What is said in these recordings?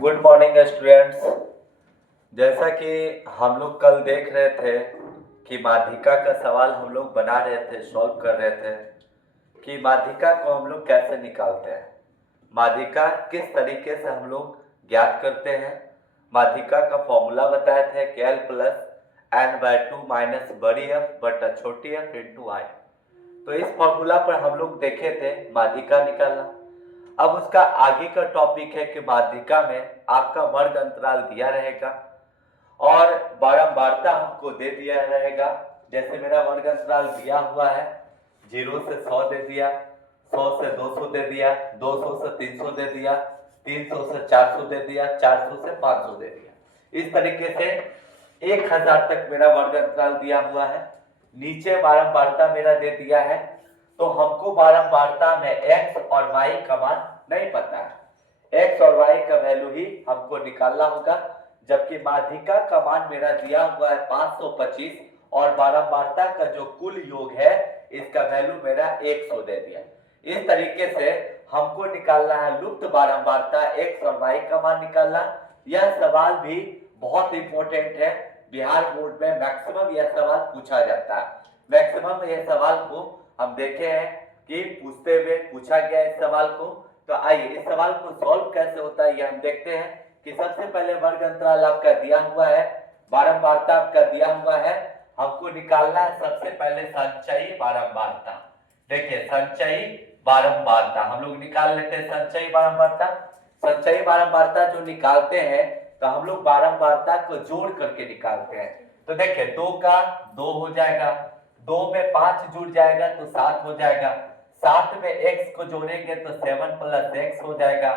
Good morning students. जैसा कि हम लोग कल देख रहे थे कि माध्यिका का सवाल हम लोग बना रहे थे, सॉल्व कर रहे थे कि माध्यिका को हम लोग कैसे निकालते हैं, माध्यिका किस तरीके से हम लोग ज्ञात करते हैं। माध्यिका का फॉर्मूला बताए थे कि L प्लस n/2 माइनस बड़ी एफ बटा छोटी एफ इंटू आई। तो इस फॉर्मूला पर हम लोग देखे थे माध्यिका निकालना। अब उसका आगे का टॉपिक है कि माध्यिका में आपका वर्ग अंतराल दिया रहेगा और बारंबारता हमको दे दिया रहेगा। जैसे मेरा वर्ग अंतराल दिया हुआ है, 0 से 100 दे दिया, 100 से 200 दे दिया, 200 से 300 दे दिया, 300 से 400 दे दिया, 400 से 500 दे दिया। इस तरीके से 1000 तक मेरा वर्ग अंतराल दिया हुआ है। नीचे बारंबारता मेरा दे दिया है, तो हमको बारंबारता में x और y का मान नहीं पता है। x और y का वैल्यू ही हमको निकालना होगा, जबकि माध्यिका का मान मेरा दिया हुआ है 525 और बारंबारता का जो कुल योग है इसका वैल्यू मेरा 100 दे दिया। इस तरीके से हमको निकालना है लुप्त बारंबारता x और y का मान निकालना। यह सवाल भी बहुत इंपॉर्टेंट है, बिहार बोर्ड में मैक्सिमम यह सवाल पूछा जाता है। मैक्सिमम यह सवाल को हम देखे हैं कि पूछते हुए पूछा गया इस सवाल को। तो आइए इस सवाल को सॉल्व कैसे होता है ये हम देखते हैं कि सबसे पहले वर्ग अंतराल आपका दिया हुआ है, बारंबारता आपका दिया हुआ है, हमको निकालना है सबसे पहले संचयी बारंबारता। देखिए संचयी बारंबारता हम लोग निकाल लेते हैं। संचयी बारंबारता, संचयी बारंबारता जो निकालते हैं तो हम लोग बारंबारता को जोड़ करके निकालते हैं। तो देखिए 2 का 2 हो जाएगा, 2 में 5 जुड़ जाएगा तो 7 हो जाएगा, 7 में x को जोड़ेंगे तो 7 प्लस x हो जाएगा,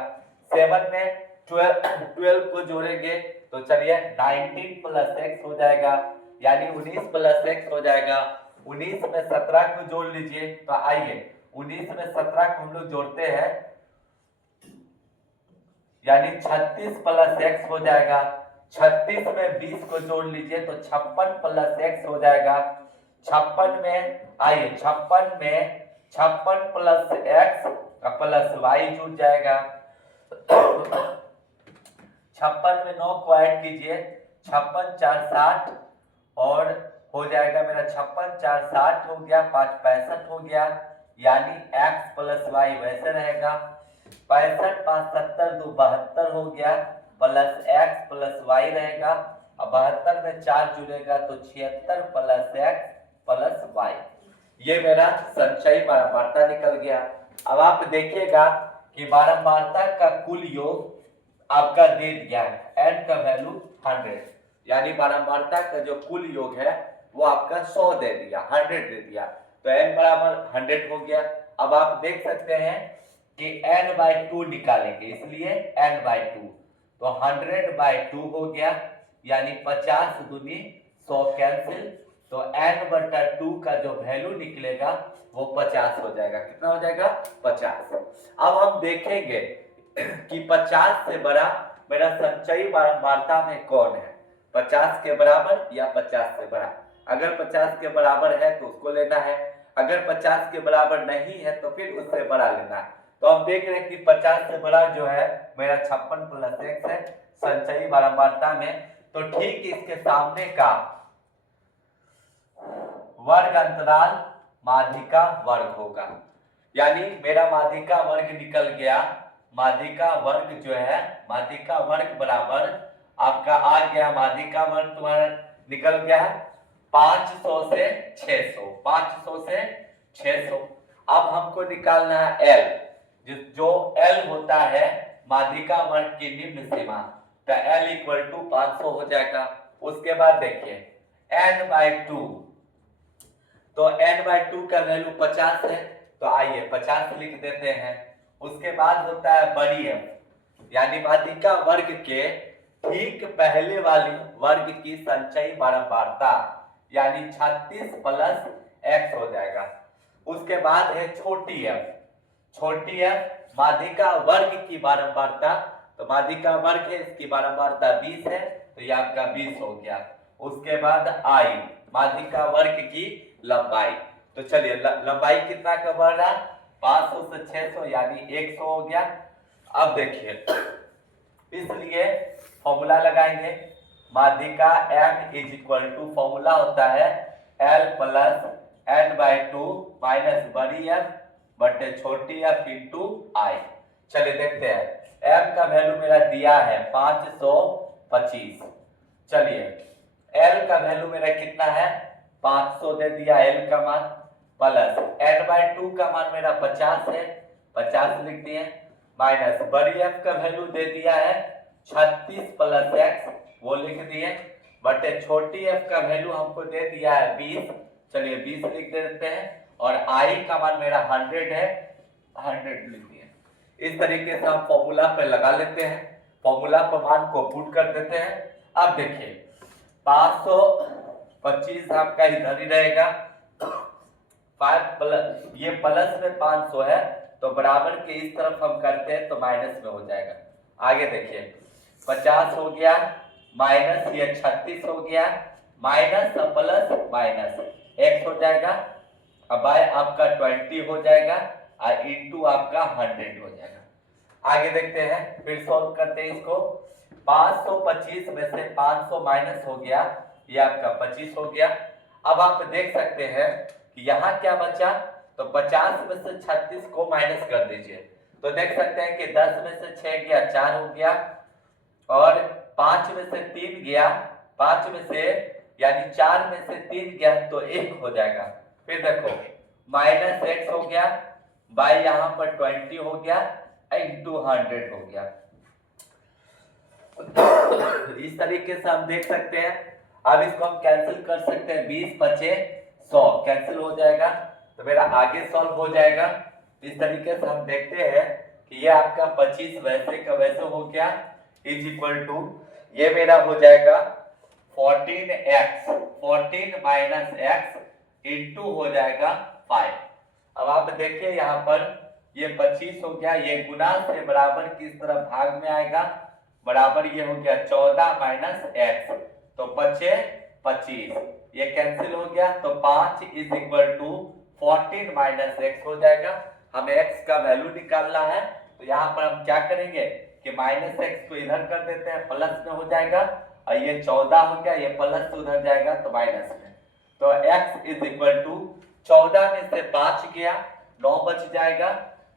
7 में 12 को जोड़ेंगे तो चलिए 19 प्लस x हो जाएगा, यानी 19 प्लस x हो जाएगा। 19 में 17 को जोड़ लीजिए, तो आइए 19 में 17 को हम लोग जोड़ते हैं, यानी 36 प्लस x हो जाएगा। 36 में 20 को जोड़ लीजिए तो 56 प्लस x हो जाएगा। 56 में आइए 56 में 56 प्लस x प्लस y जुड़ जाएगा। 56 में 9 को ऐड कीजिए, 56 4 60 और हो जाएगा मेरा 56 4 60 हो गया, 5 65 हो गया, यानी x प्लस y वैसे रहेगा। 65 5 70 2 72 हो गया, प्लस x प्लस y रहेगा। अब 72 में 4 जुड़ेगा तो 76 प्लस x प्लस y। ये मेरा संचयी बारंबारता निकल गया। अब आप देखिएगा कि बारंबारता का कुल योग आपका दे दिया है, n का वैल्यू 100, यानी बारंबारता का जो कुल योग है वो आपका 100 दे दिया, 100 दे दिया, तो n बराबर 100 हो गया। अब आप देख सकते हैं कि n/2 निकालेंगे, इसलिए n/2, तो 100/2 हो गया, यानी 50 दूनी 100 कैंसिल, तो n/2 का जो वैल्यू निकलेगा वो 50 हो जाएगा। कितना हो जाएगा? 50। अब हम देखेंगे कि 50 से बड़ा मेरा संचयी बारंबारता में कौन है, 50 के बराबर या 50 से बड़ा। अगर 50 के बराबर है तो उसको लेना है, अगर 50 के बराबर नहीं है तो फिर उससे बड़ा लेना है। तो हम देख रहे हैं कि 50 से बड़ा जो है मेरा 56 प्लस x है संचयी बारंबारता में। तो ठीक इसके सामने का वर्ग अंतराल माध्यिका वर्ग होगा, यानी मेरा माध्यिका वर्ग निकल गया। माध्यिका वर्ग जो है, माध्यिका वर्ग बराबर आपका आ गया, माध्यिका वर्ग तुम्हारा निकल गया है 500 से 600, 500 से 600। अब हमको निकालना है L, जो L होता है माध्यिका वर्ग की निम्न सीमा, तो L इक्वल टू 500 हो जाएगा। उसके बाद देखिए n/2, तो n/2 का वैल्यू 50 है, तो आइए 50 लिख देते हैं। उसके बाद होता है बड़ी एफ, यानी माध्यिका वर्ग के ठीक पहले वाली वर्ग की संचयी बारंबारता, यानी 36 प्लस x हो जाएगा। उसके बाद है छोटी एफ, छोटी एफ माध्यिका वर्ग की बारंबारता, तो माध्यिका वर्ग है इसकी बारंबारता 20 है, तो ये आपका 20 हो गया। उसके बाद आई माध्यिका वर्ग की लंबाई, तो चलिए लंबाई कितना का बढ़ रहा, 500 से 600 यानी 100 हो गया। अब देखिए इसलिए फॉर्मूला लगाएंगे माध्यिका m is equal to, formula होता है L प्लस n/2 माइनस बड़ी एफ बटे छोटी एफ इंटू आई। चलिए देखते हैं m का वैल्यू मेरा दिया है 525। चलिए L का वैल्यू मेरा कितना है 500 दे दिया L का मान, प्लस n/2 का मान मेरा 50 है, 50 लिख दिए, माइनस बड़ी एफ का वैल्यू दे दिया है 36 प्लस x, वो लिख दिए, बटे छोटी एफ का वैल्यू हमको दे दिया है 20, चलिए 20 लिख देते हैं, और i का मान मेरा 100 है, 100 लिख दिए। इस तरीके से हम फॉर्मूला पे लगा लेते हैं, फॉर्मूला पर मान को पुट कर देते हैं। अब देखिए 525 आपका इधर ही रहेगा, 5 प्लस ये प्लस में 500 है तो बराबर के इस तरफ हम करते हैं तो माइनस में हो जाएगा। आगे देखिए 50 हो गया, माइनस ये 36 हो गया, माइनस प्लस माइनस x हो जाएगा, अब आपका 20 हो जाएगा और इंटू आपका 100 हो जाएगा। आगे देखते हैं, फिर सॉल्व करते हैं इसको। 525 में से 500 माइनस हो गया, ये आपका 25 हो गया। अब आप देख सकते हैं कि यहाँ क्या बचा, तो 50 में से 36 को माइनस कर दीजिए तो देख सकते हैं कि 10 में से 6 गया 4 हो गया, और 5 में से 3 गया, 5 में से यानी 4 में से 3 गया तो 1 हो जाएगा। फिर देखो माइनस x हो गया, बाई यहाँ पर 20 हो गया, इंटू 100 हो गया। इस तरीके से हम देख सकते हैं। अब इसको हम कैंसिल कर सकते हैं, 20 बचे 100 कैंसिल हो जाएगा तो मेरा आगे सॉल्व हो जाएगा। इस तरीके से हम देखते हैं कि ये आपका 25 वैसे का वैसे हो गया, इज इक्वल टू ये मेरा हो जाएगा 14x, 14 माइनस x इंटू हो जाएगा 5। अब आप देखिए यहाँ पर ये 25 हो गया, ये गुना से बराबर किस तरफ भाग में आएगा, बराबर ये हो गया 14 माइनस x, तो बचे 25, ये कैंसिल हो गया तो 5 is equal to 14 minus x हो जाएगा। हमें x का वैल्यू निकालना है तो यहाँ पर हम क्या करेंगे कि माइनस x को इधर कर देते हैं, प्लस में हो जाएगा, और ये 14 हो गया, ये प्लस से उधर जाएगा तो माइनस में, तो x इज इक्वल टू 14 में से 5 गया 9 बच जाएगा,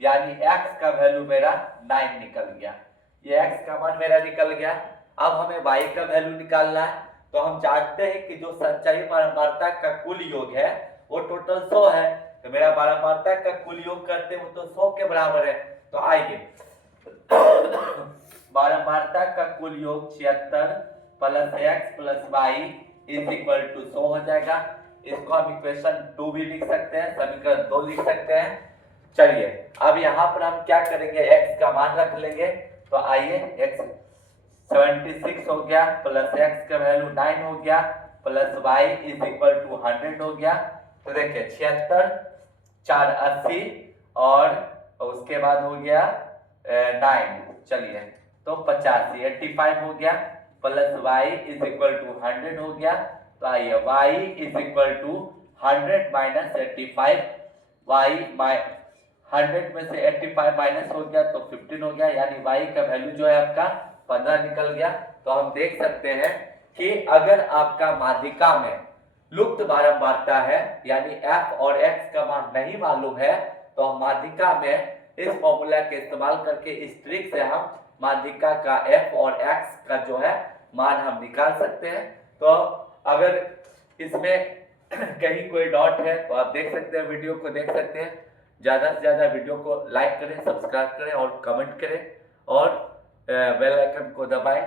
यानी x का वैल्यू मेरा 9 निकल गया। ये x का मान मेरा निकल गया। अब हमें y का वैल्यू निकालना है, तो हम जानते हैं कि जो संचयी बारंबारता का कुल योग है वो टोटल 100 है, तो मेरा बारंबारता का कुल योग करते हैं वो तो 100 के बराबर है। तो आइए बारंबारता का कुल योग 76 plus x plus y is equal to 100 हो जाएगा। इसको हम इक्वेशन 2 भी लिख सकते हैं, समीकरण 2 लिख सकते हैं। चलिए अब यहाँ पर हम क्या करेंगे, x का मान रख लेंगे, तो आइए x 76 हो गया, प्लस x का वैल्यू 9 हो गया, plus y is equal to 100 हो गया। तो देखिए 76 4 80 और उसके बाद हो गया 9, चलिए तो 85 85 हो गया, plus y is equal to 100 हो गया। तो आइए y is equal to 100 minus 85, y 100 में से 85 माइनस हो गया तो 15 हो गया, यानी y का वैल्यू जो है आपका 15 निकल गया। तो हम देख सकते हैं कि अगर आपका माध्यिका में लुप्त बारंबारता है, यानी f और x का मान नहीं मालूम है, तो हम माध्यिका में इस फॉर्मूला के इस्तेमाल करके इस ट्रिक से हम माध्यिका का f और x का जो है मान हम निकाल सकते हैं। तो अगर इसमें कहीं कोई डॉट है तो आप देख सकते हैं, वीडियो को देख सकते हैं। ज़्यादा से ज़्यादा वीडियो को लाइक करें, सब्सक्राइब करें और कमेंट करें, और बेल आइकन को दबाएं